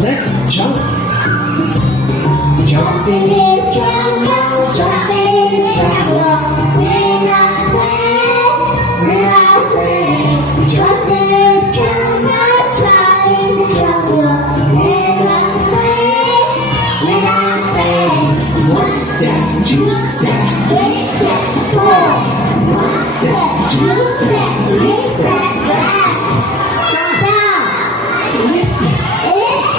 Let's jump. Jumping in jungle, jumping in jungle. We're not afraid, we're not afraid. Jumping in jungle, jumping in jungle. We're not afraid, we're not afraid. One step, two steps, Three steps forward, one step, two steps, three steps back. Stop now. listen. Listen.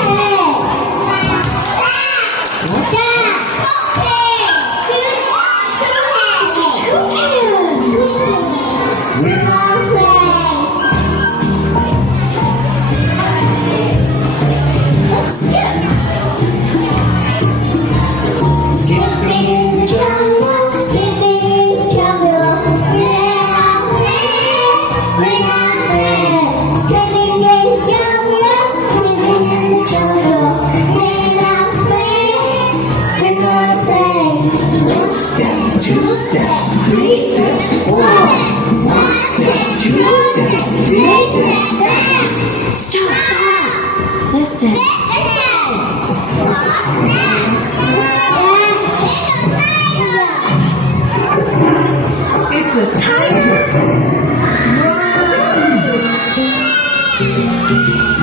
We're Skipping in the jungle, skipping in the jungle. We're not afraid. Skipping in the jungle, skipping in the jungle. We're not afraid, we're not afraid. one step, two steps, three steps forward. One step, two steps, three steps back. Stop. Listen. It's a tiger. Run.